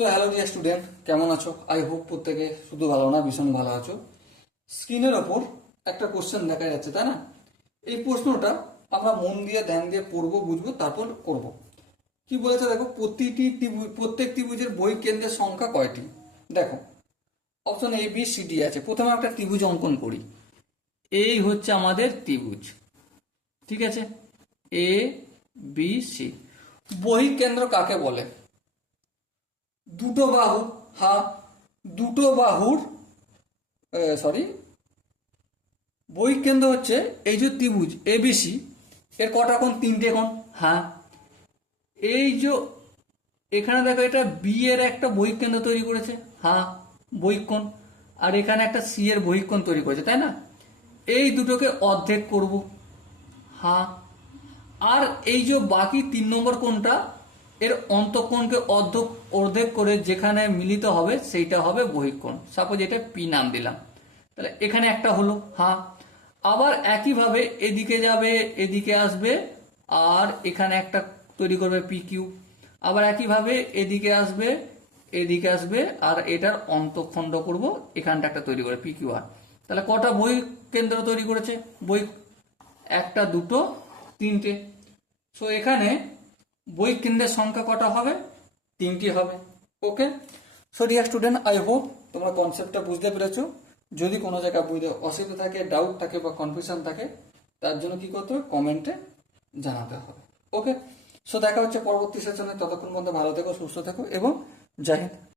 So hello dear student, কেমন আছো? I hope প্রত্যেকে শুধু ভালো না, ভীষণ ভালো আছো। স্ক্রিনের ওপর একটা কোশ্চেন দেখা যাচ্ছে, তাই না? এই প্রশ্নটা আমরা মন দিয়ে ধ্যান দিয়ে পড়বো, বুঝবো, তারপর করব। কি বলেছে দেখো, প্রত্যেক ত্রিভুজের বহিঃকেন্দ্রের সংখ্যা কয়টি? দেখো, option A B C D আছে। প্রথমে একটা ত্রিভুজ অঙ্কন করি। এই হচ্ছে আমাদের ত্রিভুজ, ঠিক আছে? এ বি সি। বহিঃকেন্দ্র কাকে বলে? দুটো বাহু, হ্যাঁ, দুটো বাহুর সরি, বহিঃকেন্দ্র হচ্ছে এই যে ত্রিভুজ এবিসি, এর কটা কোণ? তিনটে কোণ, হ্যাঁ। এই যে এখানে দেখো, এটা বি এর একটা বহিঃকেন্দ্র তৈরি করেছে, হ্যাঁ, বহিঃকোণ। আর এখানে একটা সি এর বহিঃকোণ তৈরি করেছে, তাই না? এই দুটোকে অর্ধেক করব, হ্যাঁ। আর এই যে বাকি 3 নম্বর কোণটা, এর অন্তঃকোণকে অর্ধেক করে যেখানে মিলিত হবে সেইটা হবে বহিঃকোণ। সাপোজ এটা পি নাম দিলাম, তাহলে এখানে একটা হলো, হ্যাঁ। আবার একইভাবে এদিকে যাবে, এদিকে আসবে, আর এখানে একটা তৈরি করবে পি কিউ। আবার একইভাবে এদিকে আসবে, এদিকে আসবে, আর এটার অন্তঃখণ্ড করব, এখানটা একটা তৈরি করে পি কিউ আর। তাহলে কটা বহিঃকেন্দ্র তৈরি করেছে? একটা, দুটো, তিনটে। সো এখানে বহিঃকেন্দ্রের সংখ্যা কটা হবে? তিনটি হবে। Okay. So dear student, I hope তোমরা কনসেপ্টটা বুঝতে পেরেছো। যদি কোনো জায়গায় বুঝতে অসুবিধা থাকে, ডাউট থাকে বা কনফিউশন থাকে, তার জন্য কি করতে হবে? কমেন্টে জানাতে হবে। ওকে। সো দেখা হচ্ছে পরবর্তী সেশনে। ততক্ষণ মধ্যে ভালো থেকো, সুস্থ থেকো এবং জয় হিন্দ।